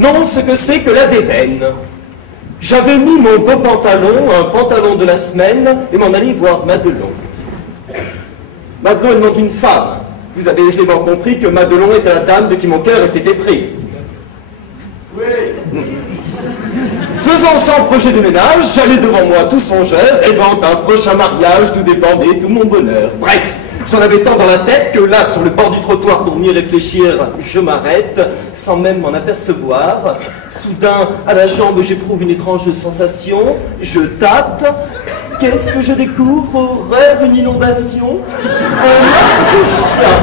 non ce que c'est que la déveine. J'avais mis mon beau pantalon, un pantalon de la semaine, et m'en allais voir Madelon. Madelon est le nom d'une femme. Vous avez aisément compris que Madelon était la dame de qui mon cœur était épris. Oui. Faisant sans projet de ménage, j'allais devant moi tout songeur, rêvant d'un prochain mariage d'où dépendait tout mon bonheur. Bref, j'en avais tant dans la tête que là, sur le bord du trottoir pour m'y réfléchir, je m'arrête, sans même m'en apercevoir. Soudain, à la jambe, j'éprouve une étrange sensation, je tâte. Qu'est-ce que je découvre? Horreur, une inondation. Un marque de chien.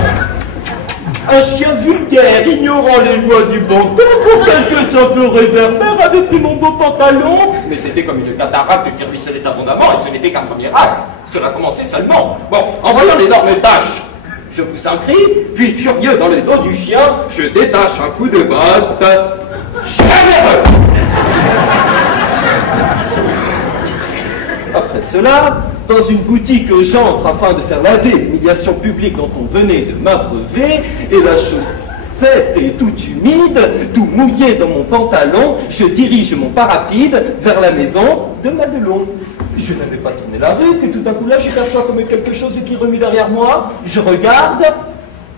Un chien vulgaire, ignorant les lois du bon temps, pour quelque simple réverbère, avait pris mon beau pantalon. Mais c'était comme une cataracte qui ruisselait abondamment, et ce n'était qu'un premier acte. Cela commençait seulement. Bon, en voyant l'énorme tâche, je pousse un cri, puis furieux dans le dos du chien, je détache un coup de botte. Généreux! Après cela, dans une boutique, j'entre afin de faire laver l'humiliation publique dont on venait de m'abreuver, et la chose faite et tout humide, tout mouillé dans mon pantalon, je dirige mon pas rapide vers la maison de Madelon. Je n'avais pas tourné la rue, que tout d'un coup là, j'aperçois comme quelque chose qui remue derrière moi. Je regarde.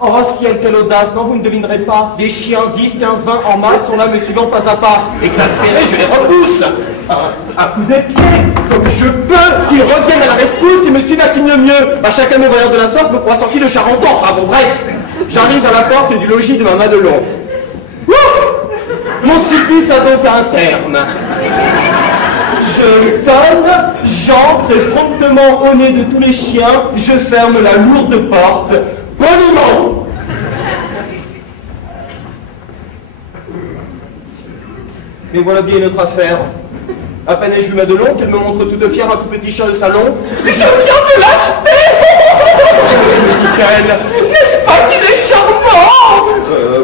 Oh ciel, quelle audace! Non, vous ne devinerez pas. Des chiens, 10, 15, 20 en masse sont là, me suivant pas à pas. Exaspéré, je les repousse. Un coup de pied, comme je peux, ils reviennent à la rescousse et me suivent à qui le mieux. Chacun me voyant de la sorte me croit sorti de Charenton. Enfin bon, bref, j'arrive à la porte du logis de ma Madelon. Ouf! Mon supplice a donc un terme. Je sonne, j'entre et promptement au nez de tous les chiens, je ferme la lourde porte. Poliment! Mais voilà bien une autre affaire. À peine ai-je vu Madelon qu'elle me montre toute fière un tout petit chat de salon. Je viens de l'acheter! Me dit-elle. N'est-ce pas qu'il est charmant?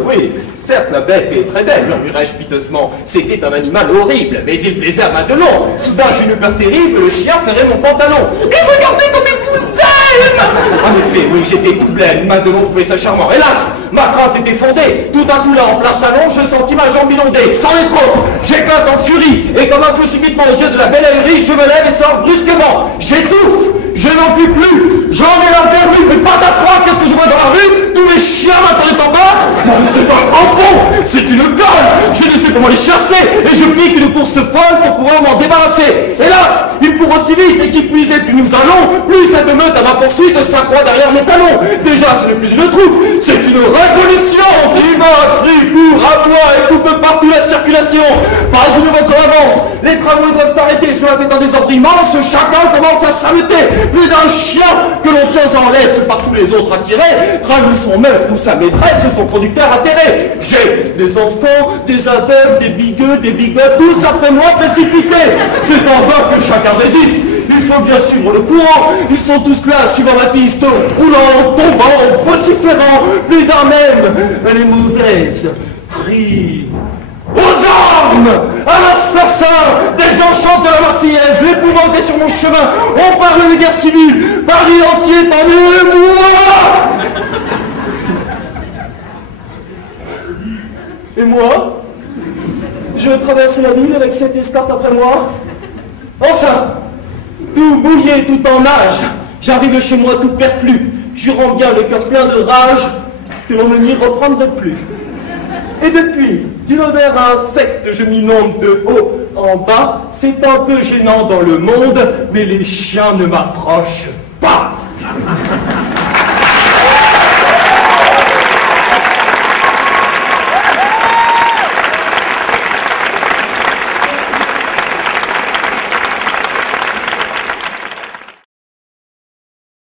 Oui, certes, la bête est très belle, murmurai-je piteusement. C'était un animal horrible, mais il plaisait à Madelon. Soudain, j'ai une peur terrible, le chien ferrait mon pantalon. Et regardez comme il vous aime! En effet, oui, j'étais tout blême. Madelon trouvait ça charmant. Hélas, ma crainte était fondée. Tout d'un coup là, en plein salon, je sentis ma jambe inondée. C'en est trop! J'éclate en furie, et comme un feu subitement aux yeux de la belle aérie, je me lève et sors brusquement. J'étouffe! Je n'en puis plus! J'en ai la permis, mais patatras, qu'est-ce que je vois dans la rue? Tous les chiens m'attendaient en bas! Non, mais c'est pas un crampon! C'est une colle! Je ne sais comment les chasser! Et je pique une course folle pour pouvoir m'en débarrasser! Hélas! Ils courent aussi vite, et qui plus est, plus nous allons, plus cette meute à ma poursuite s'accroît derrière mes talons! Déjà, ce n'est plus une troupe, c'est une révolution qui va, pris court à bois et coupe partout la circulation! Pas une voiture avance! Les tramways doivent s'arrêter, cela fait un désordre immense, chacun commence à s'ameuter! Plus d'un chien que l'on tient en laisse par tous les autres attirés, trahit son maître ou sa maîtresse, son conducteur atterré. J'ai des enfants, des aveugles, des bigueux, des bigots, tous après moi précipités. C'est en vain que chacun résiste. Il faut bien suivre le courant. Ils sont tous là, suivant la piste, roulant, tombant, vociférant. Plus d'un même, elle est mauvaise. Crie. Aux armes! À l'assassin! Des gens chantent de la Marseillaise, l'épouvante est sur mon chemin, on parle de guerre civile, Paris entier est en émoi! Et moi? Je traverse la ville avec cette escorte après moi. Enfin, tout mouillé, tout en nage, j'arrive chez moi tout perclus, jurant bien le cœur plein de rage que l'on ne m'y reprendrait plus. Et depuis, d'une odeur infecte, je m'inonde de haut en bas. C'est un peu gênant dans le monde, mais les chiens ne m'approchent